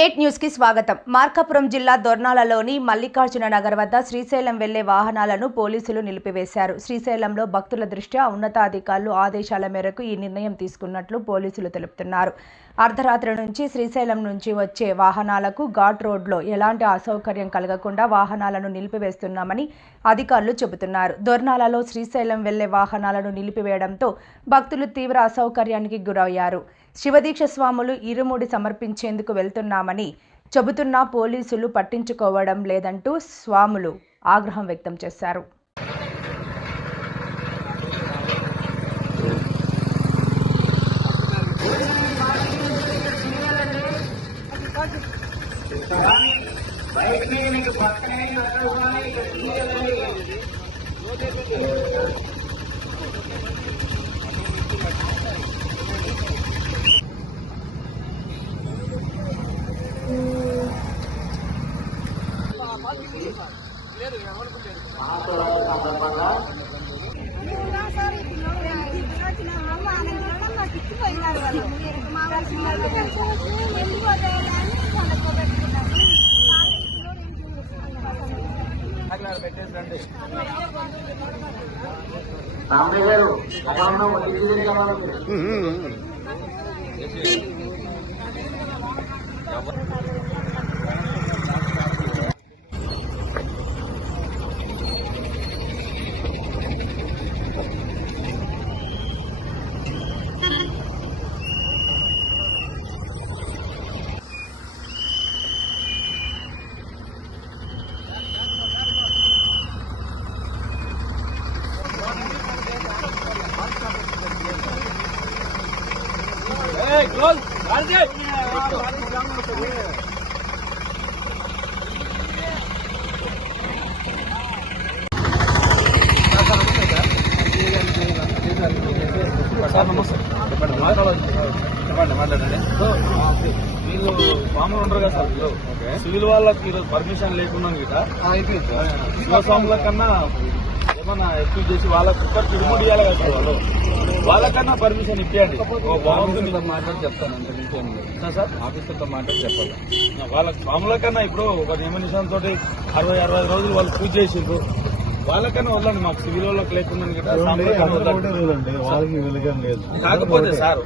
A8 news కి స్వాగతం. మార్కాపురం జిల్లా దొర్నాలలోని మల్లికార్జున నగర్ వద్ద శ్రీశైలం వెళ్లే వాహనాలను పోలీసులు నిలిపివేశారు. శ్రీశైలంలో భక్తుల దృష్ట్యా ఉన్నతాధికారులు ఆదేశాల మేరకు ఈ నిర్ణయం తీసుకున్నట్లు పోలీసులు తెలుపుతున్నారు. అర్ధరాత్రి నుంచి శ్రీశైలం నుంచి వచ్చే వాహనాలకు ఘాట్ రోడ్లో ఎలాంటి అసౌకర్యం కలగకుండా వాహనాలను నిలిపివేస్తున్నామని అధికారులు చెబుతున్నారు. దొర్నాలలో శ్రీశైలం వెళ్లే వాహనాలను నిలిపివేయడంతో భక్తులు తీవ్ర అసౌకర్యానికి గురయ్యారు. శివదీక్ష స్వాములు ఇరుముడి సమర్పించేందుకు వెళ్తున్నామని చెబుతున్నా పోలీసులు పట్టించుకోవడం లేదంటూ స్వాములు ఆగ్రహం వ్యక్తం చేశారు. మాట్లాడండి. వీళ్ళు మామూలు ఉండరు కదా సార్, సివిల్ వాళ్ళకి ఈరోజు పర్మిషన్ లేకుండా శివస్వాముల కన్నా ఏమన్నా ఎక్కువ చేసి వాళ్ళకి తిరుగుడు ఇవ్వాలి కదా సార్, వాళ్ళకన్నా పర్మిషన్ ఇప్పియండి. బాగుంటుంది మాట్లాడి చెప్తాను అంత విషయం సార్, ఆఫీసర్తో మాట్లాడి చెప్పాలి. వాళ్ళకి స్వాముల కన్నా ఇప్పుడు ఒక నియమనిషంతో 60 రోజులు వాళ్ళు పూజ చేసిండ్రు, వాళ్ళకన్నా వదలండి. మాకు సివిల్ వాళ్ళకి లేకుండా కాకపోతే సార్